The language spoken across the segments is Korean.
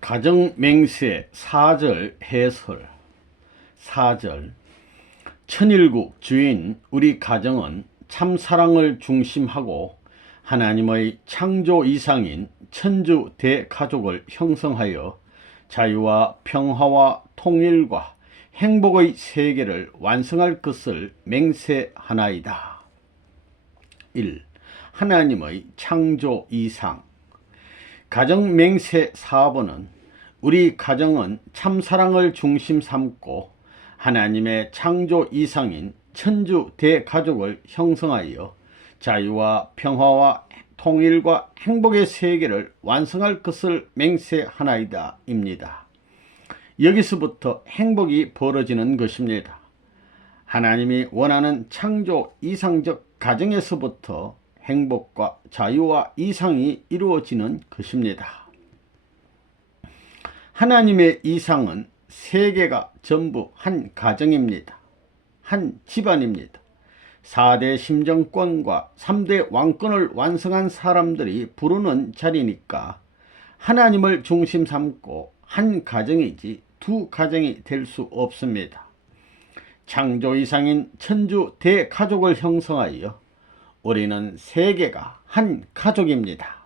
가정맹세 4절 해설. 4절. 천일국 주인 우리 가정은 참사랑을 중심하고 하나님의 창조 이상인 천주 대가족을 형성하여 자유와 평화와 통일과 행복의 세계를 완성할 것을 맹세하나이다. 1. 하나님의 창조 이상. 가정맹세 4번은 우리 가정은 참사랑을 중심 삼고 하나님의 창조 이상인 천주 대가족을 형성하여 자유와 평화와 통일과 행복의 세계를 완성할 것을 맹세하나이다 입니다. 여기서부터 행복이 벌어지는 것입니다. 하나님이 원하는 창조 이상적 가정에서부터 행복과 자유와 이상이 이루어지는 것입니다. 하나님의 이상은 세계가 전부 한 가정입니다. 한 집안입니다. 4대 심정권과 3대 왕권을 완성한 사람들이 부르는 자리니까 하나님을 중심 삼고 한 가정이지 두 가정이 될 수 없습니다. 창조 이상인 천주 대가족을 형성하여 우리는 세계가 한 가족입니다.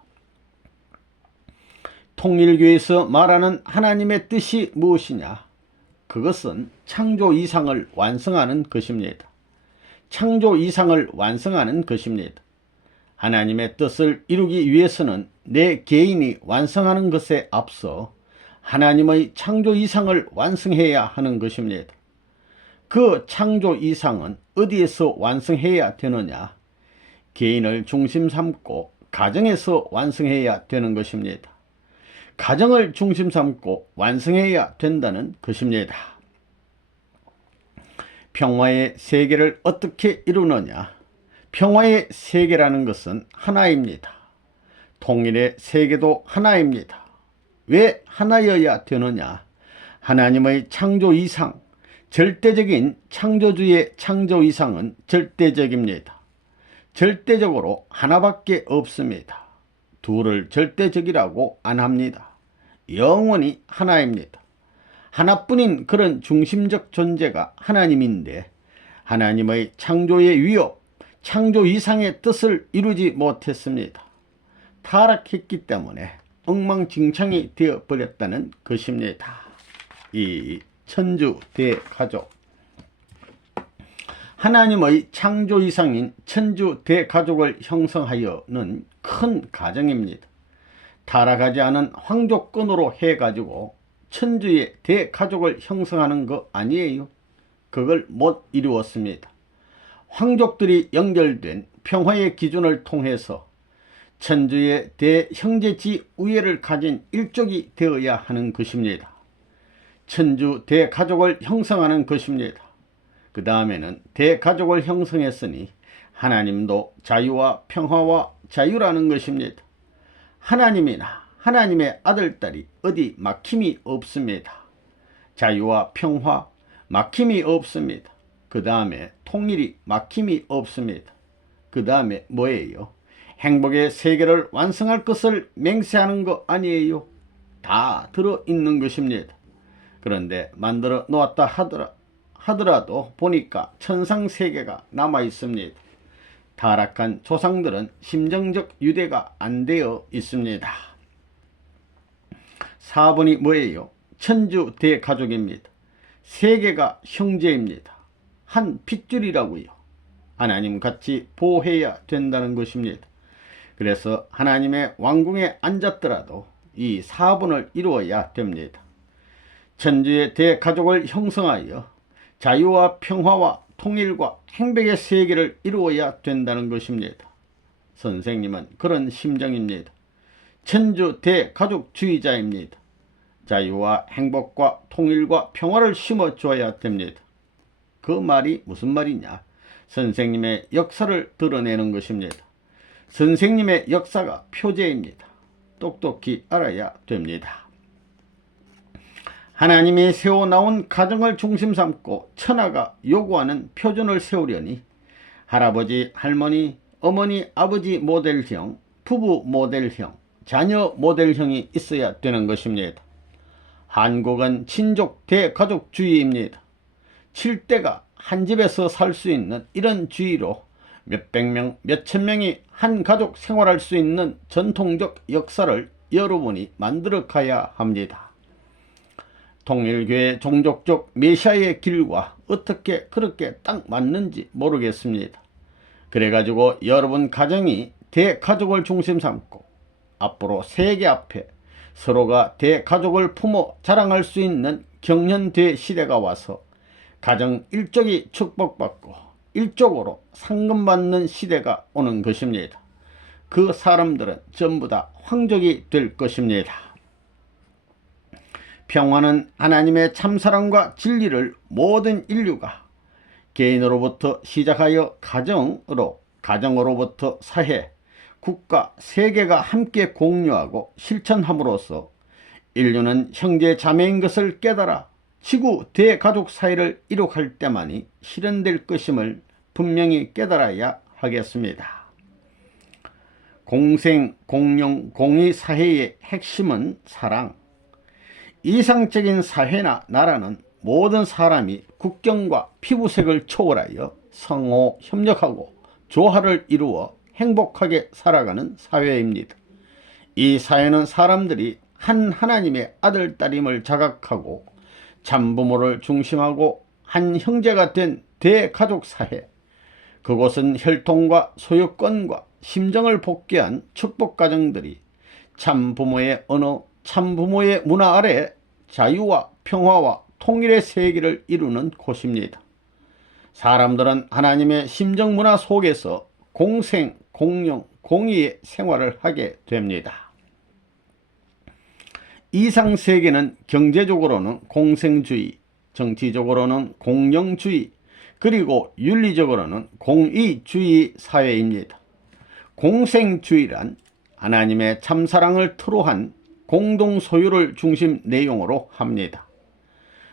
통일교에서 말하는 하나님의 뜻이 무엇이냐? 그것은 창조 이상을 완성하는 것입니다. 창조 이상을 완성하는 것입니다. 하나님의 뜻을 이루기 위해서는 내 개인이 완성하는 것에 앞서 하나님의 창조 이상을 완성해야 하는 것입니다. 그 창조 이상은 어디에서 완성해야 되느냐? 개인을 중심 삼고 가정에서 완성해야 되는 것입니다. 가정을 중심 삼고 완성해야 된다는 것입니다. 평화의 세계를 어떻게 이루느냐? 평화의 세계라는 것은 하나입니다. 통일의 세계도 하나입니다. 왜 하나여야 되느냐? 하나님의 창조 이상, 절대적인 창조주의 창조 이상은 절대적입니다. 절대적으로 하나밖에 없습니다. 둘을 절대적이라고 안 합니다. 영원히 하나입니다. 하나뿐인 그런 중심적 존재가 하나님인데 하나님의 창조의 위협, 창조 이상의 뜻을 이루지 못했습니다. 타락했기 때문에 엉망진창이 되어버렸다는 것입니다. 이 천주 대가족. 하나님의 창조 이상인 천주 대가족을 형성하여는 큰 가정입니다. 타락하지 않은 황조건으로 해가지고 천주의 대가족을 형성하는 거 아니에요. 그걸 못 이루었습니다. 황족들이 연결된 평화의 기준을 통해서 천주의 대형제지 우애를 가진 일족이 되어야 하는 것입니다. 천주 대가족을 형성하는 것입니다. 그 다음에는 대가족을 형성했으니 하나님도 자유와 평화와 자유라는 것입니다. 하나님이나 하나님의 아들딸이 어디 막힘이 없습니다. 자유와 평화 막힘이 없습니다. 그 다음에 통일이 막힘이 없습니다. 그 다음에 뭐예요? 행복의 세계를 완성할 것을 맹세하는 거 아니에요? 다 들어있는 것입니다. 그런데 만들어 놓았다 하더라도 보니까 천상세계가 남아 있습니다. 타락한 조상들은 심정적 유대가 안 되어 있습니다. 4번이 뭐예요? 천주 대가족입니다. 세계가 형제입니다. 한 핏줄이라고요. 하나님 같이 보호해야 된다는 것입니다. 그래서 하나님의 왕궁에 앉았더라도 이 4번을 이루어야 됩니다. 천주의 대가족을 형성하여 자유와 평화와 통일과 행복의 세계를 이루어야 된다는 것입니다. 선생님은 그런 심정입니다. 천주 대가족주의자입니다. 자유와 행복과 통일과 평화를 심어줘야 됩니다. 그 말이 무슨 말이냐? 선생님의 역사를 드러내는 것입니다. 선생님의 역사가 표제입니다. 똑똑히 알아야 됩니다. 하나님이 세워나온 가정을 중심 삼고 천하가 요구하는 표준을 세우려니 할아버지, 할머니, 어머니, 아버지 모델형, 부부 모델형, 자녀 모델형이 있어야 되는 것입니다. 한국은 친족 대가족주의입니다. 7대가 한 집에서 살 수 있는 이런 주의로 몇백 명, 몇천 명이 한 가족 생활할 수 있는 전통적 역사를 여러분이 만들어 가야 합니다. 통일교회 종족적 메시아의 길과 어떻게 그렇게 딱 맞는지 모르겠습니다. 그래가지고 여러분 가정이 대가족을 중심 삼고 앞으로 세계 앞에 서로가 대가족을 품어 자랑할 수 있는 경연대 시대가 와서 가정 일족이 축복받고 일족으로 상금받는 시대가 오는 것입니다. 그 사람들은 전부 다 황족이 될 것입니다. 평화는 하나님의 참사랑과 진리를 모든 인류가 개인으로부터 시작하여 가정으로, 가정으로부터 사회, 국가, 세계가 함께 공유하고 실천함으로써 인류는 형제 자매인 것을 깨달아 지구 대가족 사회를 이룩할 때만이 실현될 것임을 분명히 깨달아야 하겠습니다. 공생, 공룡, 공의 사회의 핵심은 사랑. 이상적인 사회나 나라는 모든 사람이 국경과 피부색을 초월하여 상호 협력하고 조화를 이루어 행복하게 살아가는 사회입니다. 이 사회는 사람들이 한 하나님의 아들, 딸임을 자각하고 참부모를 중심하고 한 형제가 된 대가족 사회, 그곳은 혈통과 소유권과 심정을 복귀한 축복가정들이 참부모의 언어, 참부모의 문화 아래 자유와 평화와 통일의 세계를 이루는 곳입니다. 사람들은 하나님의 심정 문화 속에서 공생, 공령, 공의의 생활을 하게 됩니다. 이상세계는 경제적으로는 공생주의, 정치적으로는 공령주의, 그리고 윤리적으로는 공의주의 사회입니다. 공생주의란 하나님의 참사랑을 토로한 공동소유를 중심 내용으로 합니다.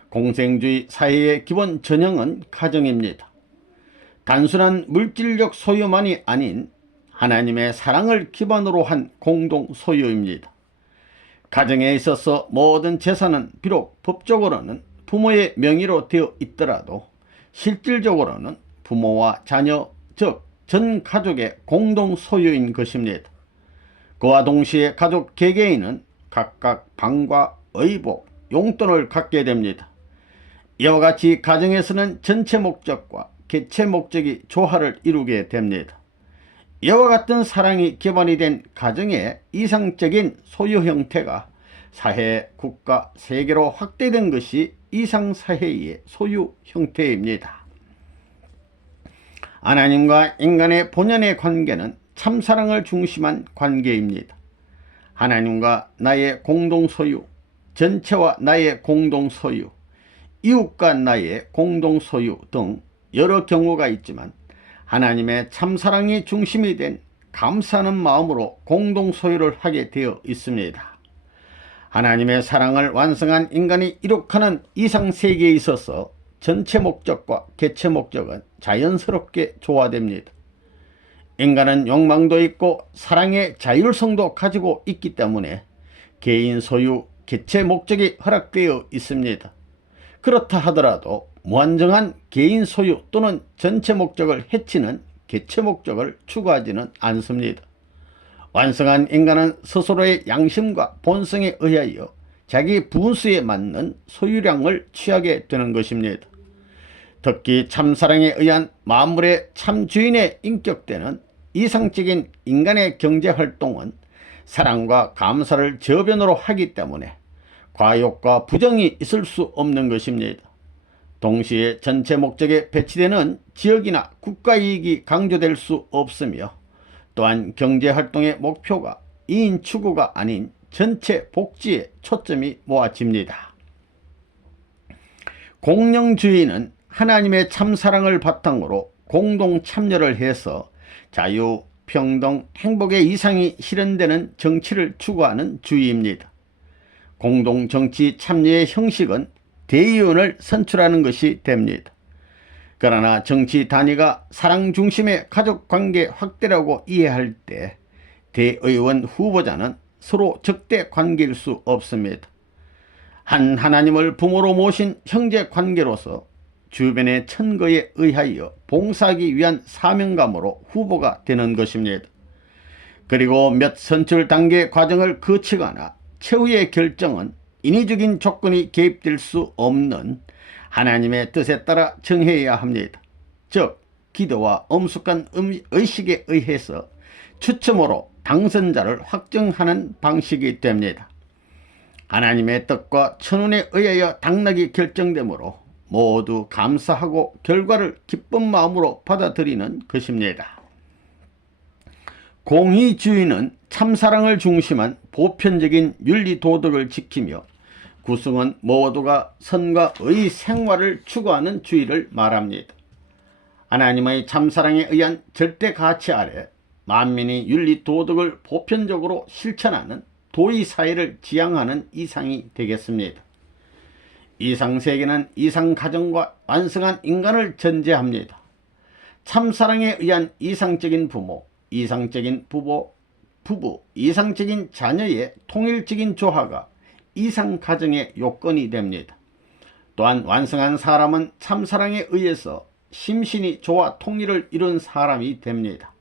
공생주의 사회의 기본 전형은 가정입니다. 단순한 물질적 소유만이 아닌 하나님의 사랑을 기반으로 한 공동소유입니다. 가정에 있어서 모든 재산은 비록 법적으로는 부모의 명의로 되어 있더라도 실질적으로는 부모와 자녀, 즉 전 가족의 공동 소유인 것입니다. 그와 동시에 가족 개개인은 각각 방과 의복, 용돈을 갖게 됩니다. 이와 같이 가정에서는 전체 목적과 개체 목적이 조화를 이루게 됩니다. 이와 같은 사랑이 기반이 된 가정의 이상적인 소유 형태가 사회, 국가, 세계로 확대된 것이 이상사회의 소유 형태입니다. 하나님과 인간의 본연의 관계는 참사랑을 중심한 관계입니다. 하나님과 나의 공동소유, 전체와 나의 공동소유, 이웃과 나의 공동소유 등 여러 경우가 있지만 하나님의 참사랑이 중심이 된 감사하는 마음으로 공동소유를 하게 되어 있습니다. 하나님의 사랑을 완성한 인간이 이룩하는 이상세계에 있어서 전체 목적과 개체 목적은 자연스럽게 조화됩니다. 인간은 욕망도 있고 사랑의 자율성도 가지고 있기 때문에 개인 소유, 개체 목적이 허락되어 있습니다. 그렇다 하더라도 무한정한 개인 소유 또는 전체 목적을 해치는 개체 목적을 추구하지는 않습니다. 완성한 인간은 스스로의 양심과 본성에 의하여 자기 분수에 맞는 소유량을 취하게 되는 것입니다. 특히 참사랑에 의한 만물의 참주인의 인격되는 이상적인 인간의 경제활동은 사랑과 감사를 저변으로 하기 때문에 과욕과 부정이 있을 수 없는 것입니다. 동시에 전체 목적에 배치되는 지역이나 국가이익이 강조될 수 없으며 또한 경제활동의 목표가 이인 추구가 아닌 전체 복지에 초점이 모아집니다. 공령주의는 하나님의 참사랑을 바탕으로 공동참여를 해서 자유, 평등, 행복의 이상이 실현되는 정치를 추구하는 주의입니다. 공동정치 참여의 형식은 대의원을 선출하는 것이 됩니다. 그러나 정치 단위가 사랑 중심의 가족관계 확대라고 이해할 때 대의원 후보자는 서로 적대 관계일 수 없습니다. 한 하나님을 부모로 모신 형제 관계로서 주변의 천거에 의하여 봉사하기 위한 사명감으로 후보가 되는 것입니다. 그리고 몇 선출 단계 과정을 거치거나 최후의 결정은 인위적인 조건이 개입될 수 없는 하나님의 뜻에 따라 정해야 합니다. 즉 기도와 엄숙한 의식에 의해서 추첨으로 당선자를 확정하는 방식이 됩니다. 하나님의 뜻과 천운에 의하여 당락이 결정되므로 모두 감사하고 결과를 기쁜 마음으로 받아들이는 것입니다. 공의주의는 참사랑을 중심한 보편적인 윤리도덕을 지키며 구성원 모두가 선과 의 생활을 추구하는 주의를 말합니다. 하나님의 참사랑에 의한 절대 가치 아래 만민이 윤리도덕을 보편적으로 실천하는 도의사회를 지향하는 이상이 되겠습니다. 이상세계는 이상가정과 완성한 인간을 전제합니다. 참사랑에 의한 이상적인 부모, 이상적인 부부, 이상적인 자녀의 통일적인 조화가 이상가정의 요건이 됩니다. 또한 완성한 사람은 참사랑에 의해서 심신이 조화 통일을 이룬 사람이 됩니다.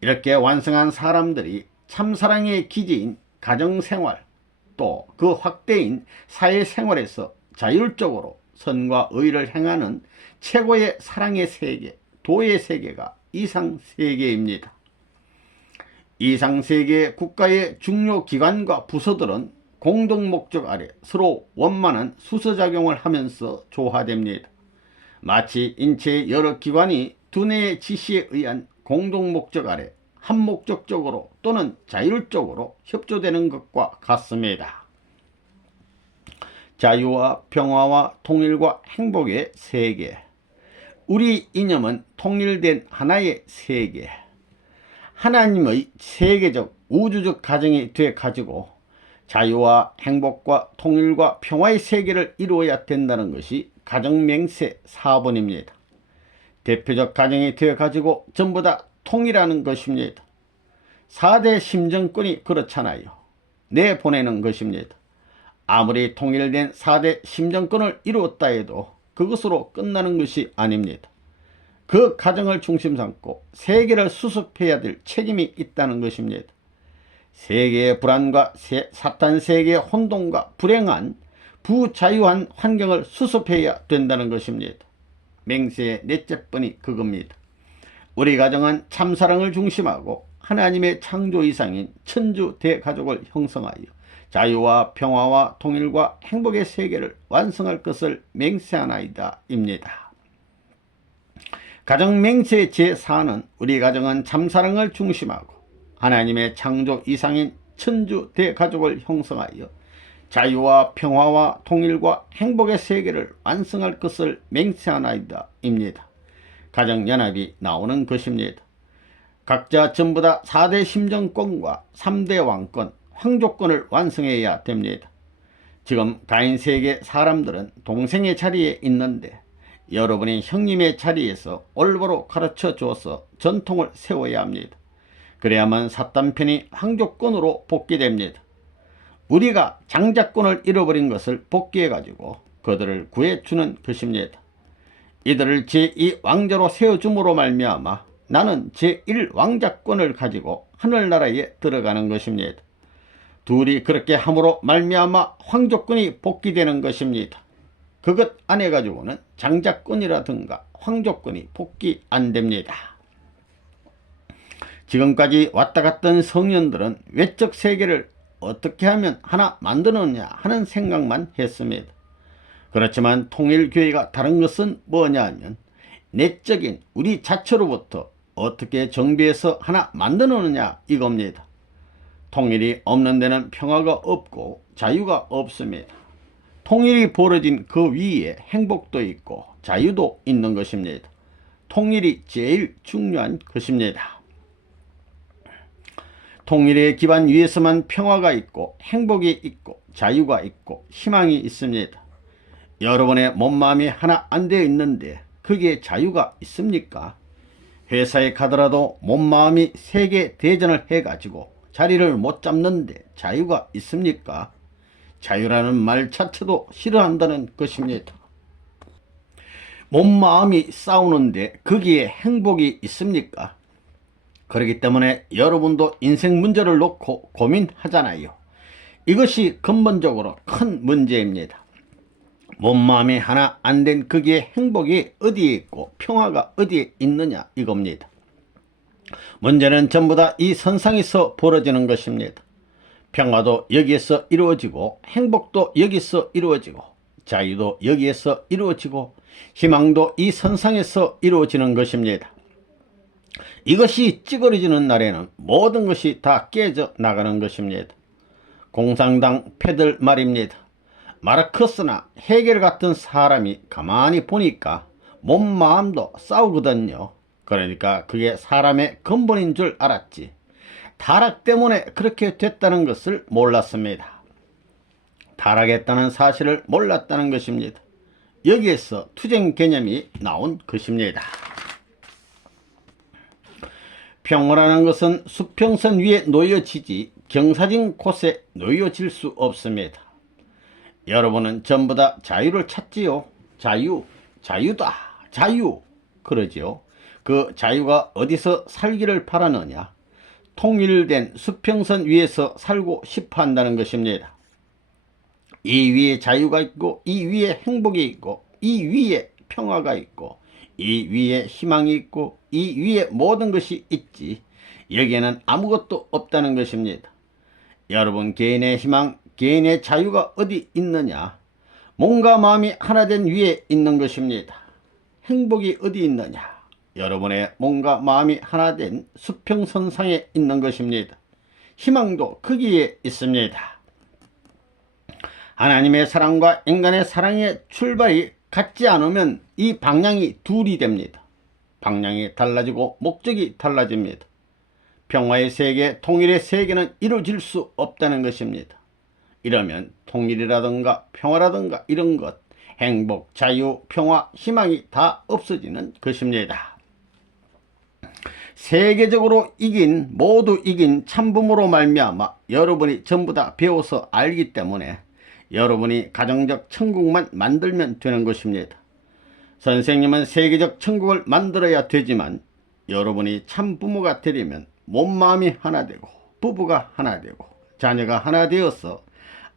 이렇게 완성한 사람들이 참사랑의 기제인 가정생활 또 그 확대인 사회생활에서 자율적으로 선과 의를 행하는 최고의 사랑의 세계, 도의 세계가 이상세계입니다. 이상세계 국가의 중요 기관과 부서들은 공동목적 아래 서로 원만한 수소작용을 하면서 조화됩니다. 마치 인체의 여러 기관이 두뇌의 지시에 의한 공동목적 아래 한목적적으로 또는 자율적으로 협조되는 것과 같습니다. 자유와 평화와 통일과 행복의 세계. 우리 이념은 통일된 하나의 세계, 하나님의 세계적 우주적 가정이 돼 가지고 자유와 행복과 통일과 평화의 세계를 이루어야 된다는 것이 가정맹세 4번입니다. 대표적 가정이 되어 가지고 전부 다 통일하는 것입니다. 4대 심정권이 그렇잖아요. 내보내는 것입니다. 아무리 통일된 4대 심정권을 이루었다 해도 그것으로 끝나는 것이 아닙니다. 그 가정을 중심 삼고 세계를 수습해야 될 책임이 있다는 것입니다. 세계의 불안과 사탄 세계의 혼돈과 불행한 부자유한 환경을 수습해야 된다는 것입니다. 맹세의 넷째 번이 그겁니다. 우리 가정은 참사랑을 중심하고 하나님의 창조 이상인 천주 대가족을 형성하여 자유와 평화와 통일과 행복의 세계를 완성할 것을 맹세하나이다 입니다. 가정맹세 제4는 우리 가정은 참사랑을 중심하고 하나님의 창조 이상인 천주 대가족을 형성하여 자유와 평화와 통일과 행복의 세계를 완성할 것을 맹세하나이다 입니다. 가정연합이 나오는 것입니다. 각자 전부 다 4대 심정권과 3대 왕권, 황조권을 완성해야 됩니다. 지금 가인세계 사람들은 동생의 자리에 있는데 여러분이 형님의 자리에서 올바로 가르쳐 주어서 전통을 세워야 합니다. 그래야만 사탄편이 황조권으로 복귀됩니다. 우리가 장자권을 잃어버린 것을 복귀해가지고 그들을 구해주는 것입니다. 이들을 제2왕자로 세워줌으로 말미암아 나는 제1왕자권을 가지고 하늘나라에 들어가는 것입니다. 둘이 그렇게 함으로 말미암아 황조권이 복귀되는 것입니다. 그것 안 해가지고는 장자권이라든가 황조권이 복귀 안 됩니다. 지금까지 왔다 갔던 성현들은 외적 세계를 어떻게 하면 하나 만드느냐 하는 생각만 했습니다. 그렇지만 통일교회가 다른 것은 뭐냐 하면 내적인 우리 자체로부터 어떻게 정비해서 하나 만드느냐 이겁니다. 통일이 없는 데는 평화가 없고 자유가 없습니다. 통일이 벌어진 그 위에 행복도 있고 자유도 있는 것입니다. 통일이 제일 중요한 것입니다. 통일의 기반 위에서만 평화가 있고 행복이 있고 자유가 있고 희망이 있습니다. 여러분의 몸마음이 하나 안 되어 있는데 그게 자유가 있습니까? 회사에 가더라도 몸마음이 세계 대전을 해가지고 자리를 못 잡는데 자유가 있습니까? 자유라는 말 자체도 싫어한다는 것입니다. 몸 마음이 싸우는데 거기에 행복이 있습니까? 그렇기 때문에 여러분도 인생 문제를 놓고 고민하잖아요. 이것이 근본적으로 큰 문제입니다. 몸 마음이 하나 안 된 거기에 행복이 어디에 있고 평화가 어디에 있느냐 이겁니다. 문제는 전부 다 이 선상에서 벌어지는 것입니다. 평화도 여기에서 이루어지고 행복도 여기서 이루어지고 자유도 여기에서 이루어지고 희망도 이 선상에서 이루어지는 것입니다. 이것이 찌그러지는 날에는 모든 것이 다 깨져 나가는 것입니다. 공산당 패들 말입니다. 마르크스나 헤겔 같은 사람이 가만히 보니까 몸 마음도 싸우거든요. 그러니까 그게 사람의 근본인 줄 알았지 타락 때문에 그렇게 됐다는 것을 몰랐습니다. 타락했다는 사실을 몰랐다는 것입니다. 여기에서 투쟁 개념이 나온 것입니다. 평화라는 것은 수평선 위에 놓여지지 경사진 곳에 놓여질 수 없습니다. 여러분은 전부 다 자유를 찾지요. 자유다, 자유 그러지요. 그 자유가 어디서 살기를 바라느냐? 통일된 수평선 위에서 살고 싶어 한다는 것입니다. 이 위에 자유가 있고 이 위에 행복이 있고 이 위에 평화가 있고 이 위에 희망이 있고 이 위에 모든 것이 있지 여기에는 아무것도 없다는 것입니다. 여러분 개인의 희망, 개인의 자유가 어디 있느냐? 몸과 마음이 하나된 위에 있는 것입니다. 행복이 어디 있느냐? 여러분의 몸과 마음이 하나된 수평선상에 있는 것입니다. 희망도 거기에 있습니다. 하나님의 사랑과 인간의 사랑의 출발이 같지 않으면 이 방향이 둘이 됩니다. 방향이 달라지고 목적이 달라집니다. 평화의 세계, 통일의 세계는 이루어질 수 없다는 것입니다. 이러면 통일이라든가 평화라든가 이런 것, 행복, 자유, 평화, 희망이 다 없어지는 것입니다. 세계적으로 모두 이긴 참부모로 말미암아 여러분이 전부 다 배워서 알기 때문에 여러분이 가정적 천국만 만들면 되는 것입니다. 선생님은 세계적 천국을 만들어야 되지만 여러분이 참부모가 되려면 몸마음이 하나 되고 부부가 하나 되고 자녀가 하나 되어서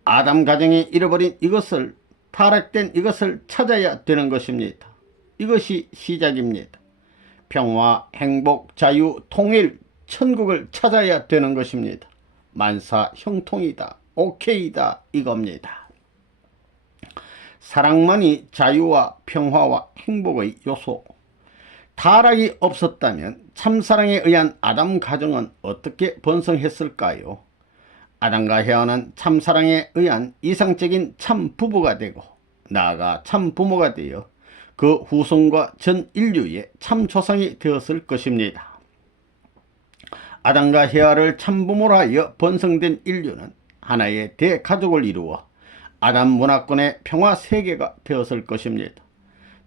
아담 가정이 잃어버린 이것을 타락된 이것을 찾아야 되는 것입니다. 이것이 시작입니다. 평화, 행복, 자유, 통일, 천국을 찾아야 되는 것입니다. 만사 형통이다, 오케이다 이겁니다. 사랑만이 자유와 평화와 행복의 요소. 타락이 없었다면 참사랑에 의한 아담 가정은 어떻게 번성했을까요? 아담과 헤어는 참사랑에 의한 이상적인 참부부가 되고 나아가 참부모가 되어 그 후손과 전 인류의 참조상이 되었을 것입니다. 아담과 헤아를 참부모로 하여 번성된 인류는 하나의 대가족을 이루어 아담 문화권의 평화세계가 되었을 것입니다.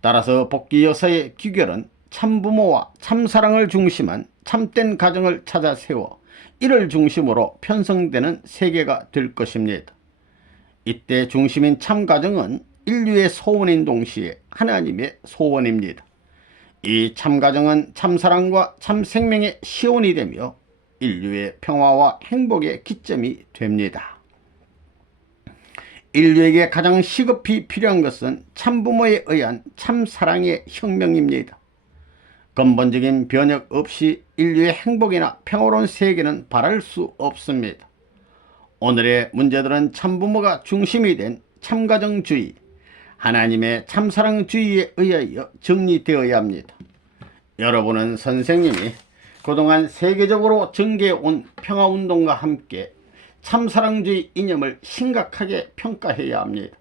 따라서 복귀 여사의 귀결은 참부모와 참사랑을 중심한 참된 가정을 찾아 세워 이를 중심으로 편성되는 세계가 될 것입니다. 이때 중심인 참가정은 인류의 소원인 동시에 하나님의 소원입니다. 이 참가정은 참사랑과 참생명의 시온이 되며 인류의 평화와 행복의 기점이 됩니다. 인류에게 가장 시급히 필요한 것은 참부모에 의한 참사랑의 혁명입니다. 근본적인 변혁 없이 인류의 행복이나 평화로운 세계는 바랄 수 없습니다. 오늘의 문제들은 참부모가 중심이 된 참가정주의, 하나님의 참사랑주의에 의하여 정리되어야 합니다. 여러분은 선생님이 그동안 세계적으로 전개해온 평화운동과 함께 참사랑주의 이념을 심각하게 평가해야 합니다.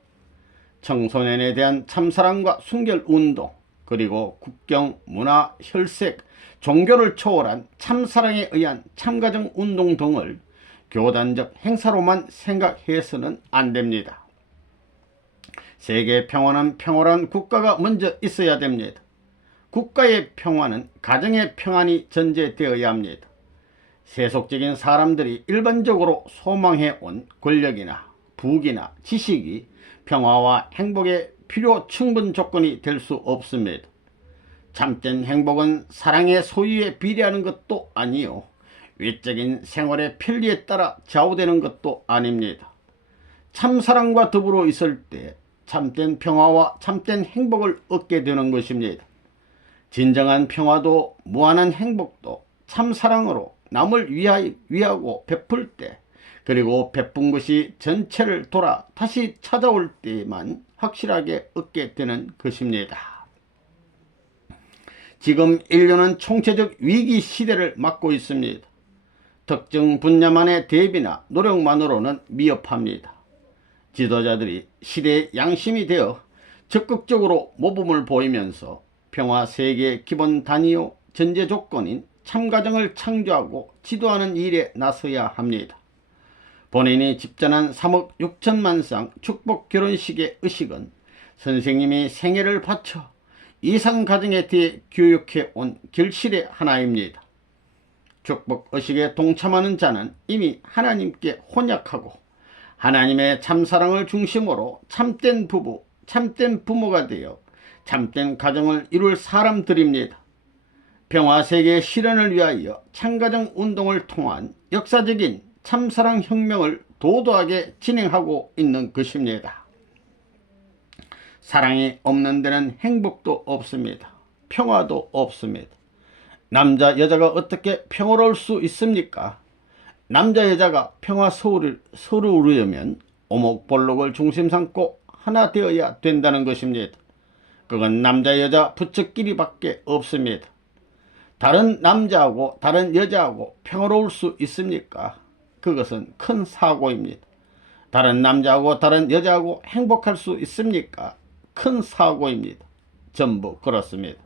청소년에 대한 참사랑과 순결운동, 그리고 국경, 문화, 혈색, 종교를 초월한 참사랑에 의한 참가정운동 등을 교단적 행사로만 생각해서는 안 됩니다. 세계 평화는 평화로운 국가가 먼저 있어야 됩니다. 국가의 평화는 가정의 평안이 전제되어야 합니다. 세속적인 사람들이 일반적으로 소망해온 권력이나 부귀나 지식이 평화와 행복의 필요 충분 조건이 될 수 없습니다. 참된 행복은 사랑의 소유에 비례하는 것도 아니요, 외적인 생활의 편리에 따라 좌우되는 것도 아닙니다. 참사랑과 더불어 있을 때 참된 평화와 참된 행복을 얻게 되는 것입니다. 진정한 평화도 무한한 행복도 참사랑으로 남을 위하고 베풀 때, 그리고 베푼 것이 전체를 돌아 다시 찾아올 때만 확실하게 얻게 되는 것입니다. 지금 인류는 총체적 위기 시대를 맞고 있습니다. 특정 분야만의 대비나 노력만으로는 미흡합니다. 지도자들이 시대의 양심이 되어 적극적으로 모범을 보이면서 평화 세계의 기본 단위요 전제 조건인 참가정을 창조하고 지도하는 일에 나서야 합니다. 본인이 집전한 3억 6천만 쌍 축복 결혼식의 의식은 선생님이 생애를 바쳐 이상가정에 대해 교육해 온 결실의 하나입니다. 축복 의식에 동참하는 자는 이미 하나님께 혼약하고 하나님의 참사랑을 중심으로 참된 부부, 참된 부모가 되어 참된 가정을 이룰 사람들입니다. 평화세계의 실현을 위하여 참가정 운동을 통한 역사적인 참사랑 혁명을 도도하게 진행하고 있는 것입니다. 사랑이 없는 데는 행복도 없습니다. 평화도 없습니다. 남자 여자가 어떻게 평화로울 수 있습니까? 남자 여자가 평화 서로 이루려면 오목볼록을 중심 삼고 하나 되어야 된다는 것입니다. 그건 남자 여자 부처끼리 밖에 없습니다. 다른 남자하고 다른 여자하고 평화로울 수 있습니까? 그것은 큰 사고입니다. 다른 남자하고 다른 여자하고 행복할 수 있습니까? 큰 사고입니다. 전부 그렇습니다.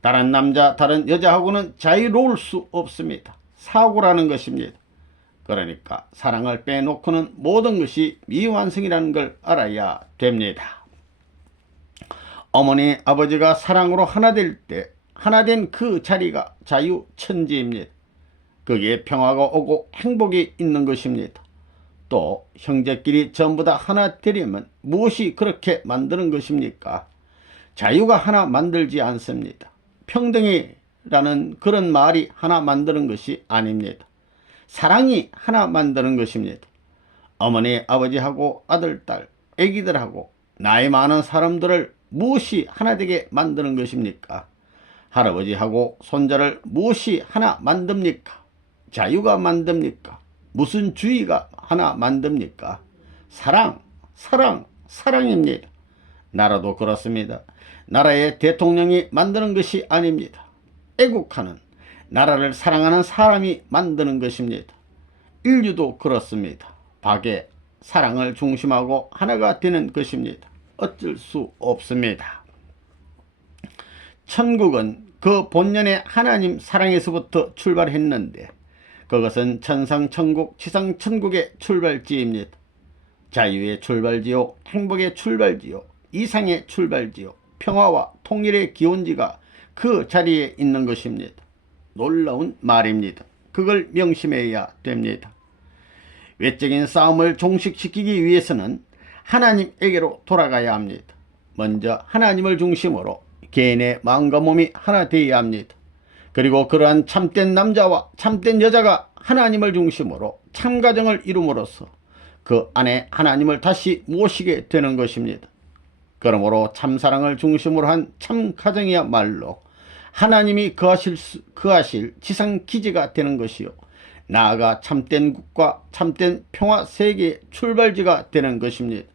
다른 남자 다른 여자하고는 자유로울 수 없습니다. 사고라는 것입니다. 그러니까 사랑을 빼놓고는 모든 것이 미완성이라는 걸 알아야 됩니다. 어머니 아버지가 사랑으로 하나 될 때 하나 된 그 자리가 자유천지입니다. 거기에 평화가 오고 행복이 있는 것입니다. 또 형제끼리 전부 다 하나 되려면 무엇이 그렇게 만드는 것입니까? 자유가 하나 만들지 않습니다. 평등이라는 그런 말이 하나 만드는 것이 아닙니다. 사랑이 하나 만드는 것입니다. 어머니 아버지하고 아들 딸 애기들하고 나이 많은 사람들을 무엇이 하나 되게 만드는 것입니까? 할아버지하고 손자를 무엇이 하나 만듭니까? 자유가 만듭니까? 무슨 주의가 하나 만듭니까? 사랑입니다. 나라도 그렇습니다. 나라의 대통령이 만드는 것이 아닙니다. 애국하는, 나라를 사랑하는 사람이 만드는 것입니다. 인류도 그렇습니다. 박애, 사랑을 중심하고 하나가 되는 것입니다. 어쩔 수 없습니다. 천국은 그 본연의 하나님 사랑에서부터 출발했는데 그것은 천상천국, 지상천국의 출발지입니다. 자유의 출발지요, 행복의 출발지요, 이상의 출발지요, 평화와 통일의 기원지가 그 자리에 있는 것입니다. 놀라운 말입니다. 그걸 명심해야 됩니다. 외적인 싸움을 종식시키기 위해서는 하나님에게로 돌아가야 합니다. 먼저 하나님을 중심으로 개인의 마음과 몸이 하나 되어야 합니다. 그리고 그러한 참된 남자와 참된 여자가 하나님을 중심으로 참가정을 이룸으로써 그 안에 하나님을 다시 모시게 되는 것입니다. 그러므로 참사랑을 중심으로 한 참가정이야말로 하나님이 거하실 지상기지가 되는 것이요, 나아가 참된 국가, 참된 평화세계의 출발지가 되는 것입니다.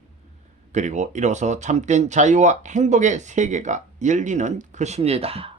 그리고 이로써 참된 자유와 행복의 세계가 열리는 것입니다.